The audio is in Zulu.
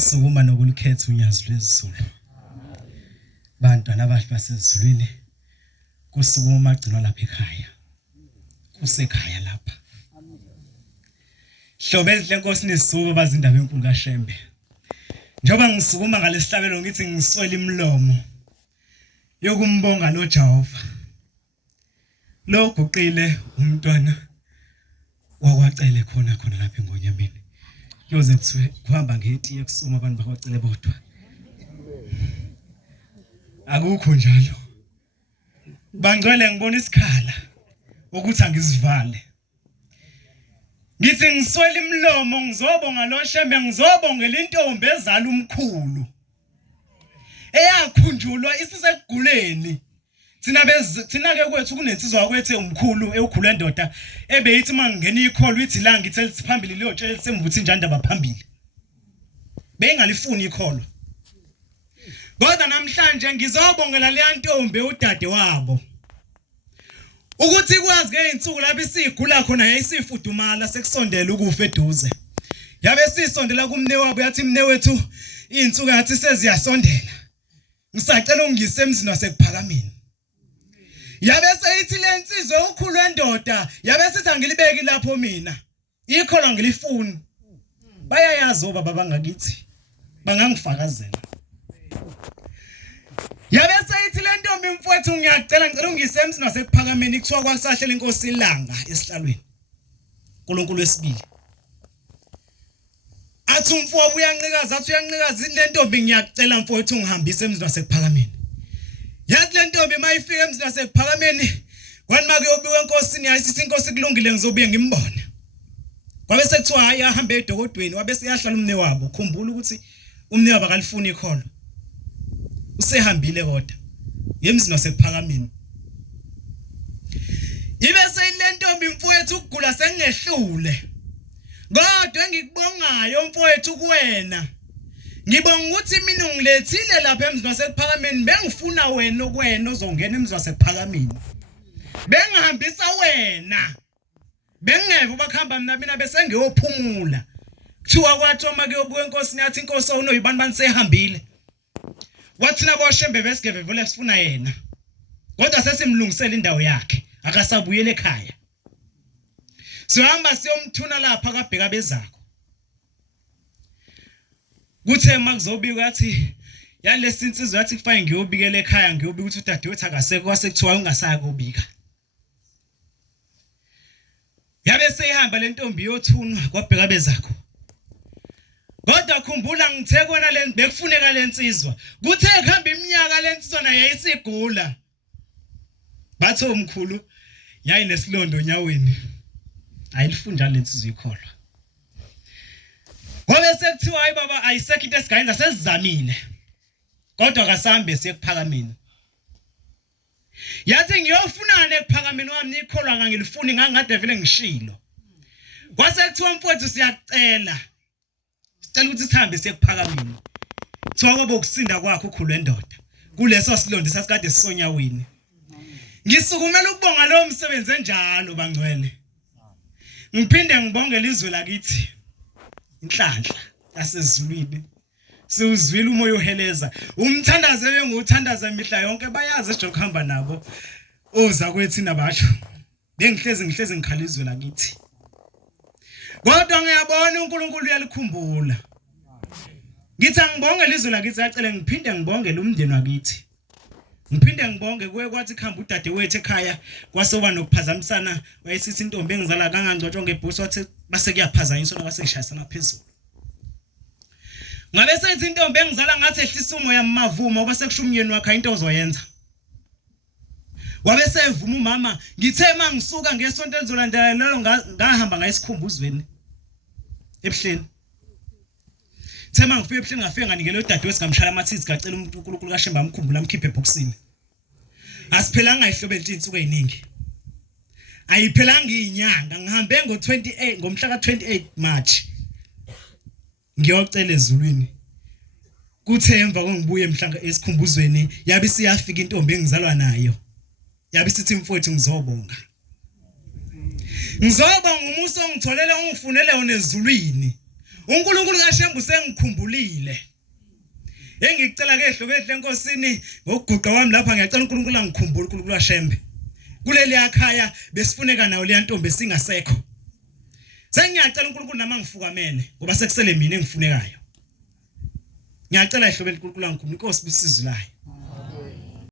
Usukuma nokulukhetha unyazi lwezulu. Bantwana abahle basezulwini kusukuma agcinwa lapha ekhaya. Kusekhaya lapha. Hlobo ezinhle Nkosi nisuku bazindaba enkulu kaShembe. Njoba ngisukuma ngalesihlabelo ngithi ngiswela imilomo yokumbonga noJehova. Lo guqile umntwana wakwacele khona lapha eNgonyameni. Yoze kuthiwe kuhamba ngetiye kusuma abantu bakwacele bodwa. Akukho njalo. Bangcwele ngibona isikhala ukuthi angizivale. Ngithi ngiswela imilomo ngizobonga lo Shembe ngizobongela intombi ezala umkhulu. Eyakhunjulwa isisekuguleni. Thina ke kwethu kunensizwa kwethu umkhulu ewukhulu endoda ebeyithi mangena ikholo ithi la ngithi eliphambili liyotshela lisemvuthi njani ndaba phambili. Bengalifuni ikholo. Kodwa namhlanje ngizobongela le ntombi udade wabo. Ukuthi kwazi ke insuku lapho isigula khona yayisifudumala sekusondela ukufa eduze. Yabe sisondela kumne wabo yathi mne wethu insuku yathi seziyasondela. Ngisacela ungise emzini wasekuphakameni. Yabe seyithi lensizwe ukhulu endoda yabe sithi angilibeki lapho mina. Ikholo ngilifuni. Bayayazi obaba bangakithi. Bangangifakazela. Yabe seyithi le ntombi mfowethu ngiyacela ungise emzini wasekuphakameni kuthiwa kwasahlela inkosi ilanga esihlalweni. uNkulunkulu wesibili. Athi umfowabo uyancikaza athi uyancikaza le ntombi ngiyacela mfowethu ungihambise emzini wasekuphakameni. Yathi le ntombi mayifika emzini wasekuphakameni kwani make yobiwe enkosini yayisithi inkosi kulungile ngizobuye ngimbone. Kwabe sekuthiwa hayi ahambe edokodweni wabe seyahlala umne wabo. Khumbula ukuthi umne wabo akalifuni ikholo. Usehambile kodwa emzini wasekuphakameni. Ibe seyile ntombi mfowethu ukugula sengehlule. Kodwa engikubongayo mfowethu kuwena. Ngibonga ukuthi mina ungilethile lapha emzini wasekuphakameni bengifuna wena okwena ozongena emzini wasekuphakameni. Bengihambisa wena. Bengeve bakhamba mina bese ngiyophumula. Kuthiwa kwathi uma ke yobuka enkosini yathi inkosi awunoyibani banisehambile. Wathi nabo Shembe besigeve vele sifuna yena. Kodwa sesimlungisela indawo yakhe akasabuyele ekhaya. Sihamba siyomthuna lapha kabheka bezakho. Kuthe makuzobika yathi yalesi insizwa yathi kufanele ngiyobikela ekhaya ngiyobika ukuthi udadewethu akaseke kwasekuthiwa ungasaya kubika. Yabe seyihamba le ntombi yothunwa kwabheka bezakho. Kodwa khumbula ngithe kona le bekufuneka lensizwa. Kuthe kuhamba iminyaka lensizwa naye yayisigula. Bathe umkhulu yayinesilonda onyaweni. Ayilifunda lensizwa ikholwa. Ngoba sekuthiwa hayi baba ayisekho into esigayenza sesizamile. Kodwa akasambe sekuphakameni. Yathi ngiyofunana ekuphakameni wami ikholwa ngangilifuni ngangade vele ngishilo. Kwase kuthiwa mfowethu siyacela. Sicela ukuthi sihambe sekuphakameni. Kuthiwa kwabo ukusinda kwakho ukhulu endoda. Kuleso silonda sasikade sisonyaweni. Ngisukumela ukubonga lo msebenzi enjalo bangcwele. Ngiphinde ngibongela izwe lakithi. Inhlanhla yasezulwini. Siwuzwile umoya oheleza. Umthandaze benguthandaza imihla yonke bayazi ejokuhamba nabo. Oza kwethi nabasho. Bengihlezi ngikhalizwe lakithi. Kodwa ngiyabona uNkulunkulu uyalikhumbula. Ngithi angibongela izwe lakithi yacela ngiphinde ngibongele umndeni wakithi. Ngiphinde ngibonge kuye kwathi khamba udadewethu ekhaya kwasoba nokuphazamisana wayesithi intombi engizala kangangcotshwa ngebhusi wathi base kuyaphazanyiswa nabase ngishayisana phezulu. Ngabe sethi intombi engizala ngathi ehlisa umoya mavuma oba sekusho umyeni wakhe into ozoyenza. Wabe sevuma umama ngithe mangisuka ngesonto elizolandela lelo ngahamba ngayisikhumbuzweni ebuhleni. Thema ngifike ebuhleni ngafika nganikele udadewethu ngamshala amathizi gacela uNkulunkulu kaShembe amkhumbula amkhiphe ebhokisini. Asiphelanga ihlobo elinsuku eziningi. Ayiphelanga inyanga ngihambe ngo28 ngomhla ka28 March. Ngiyocela ezulwini. Kuthe emva kongibuye emhlanga esikhumbuzweni yabe siyafika intombi engizalwa nayo. Yabe sithi mfowethu ngizobonga. Ngizobonga umuso ongitholele ungifunele wona ezulwini. uNkulunkulu kaShembe sengikhumbulile engicela kehle enkosini ngokuguqa wami lapha ngiyacela uNkulunkulu angikhumbule uNkulunkulu kaShembe kuleli ekhaya besifuneka nayo le ntombi esingasekho sengiyacela uNkulunkulu nama ngifukamene ngoba sekusele mina engifunekayo ngiyacela ehlobeni uNkulunkulu angikhumbule inkosi bisizwe layo